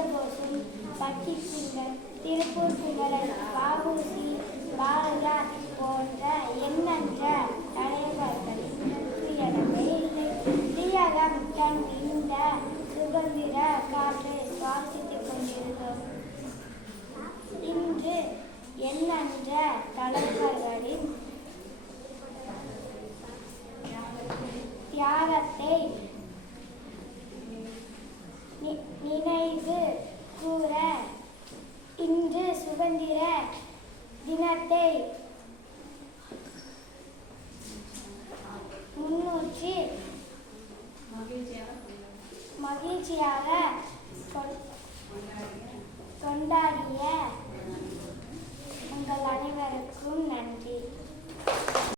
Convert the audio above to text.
பாரதிபோசன் பட்டி திருப்பூர் சிங்கரன் பாபுசி பாரதா போன்ற எண்ணற்ற தலைவர்கள். தியகம் தன் இந்த சுதந்திர காற்றை சுவாசித்துக் கொண்டிருந்தோம். இன்று எண்ணற்ற தலைவர்கள் சுதந்திர தினத்தை முன்னூற்றி மகிழ்ச்சியாக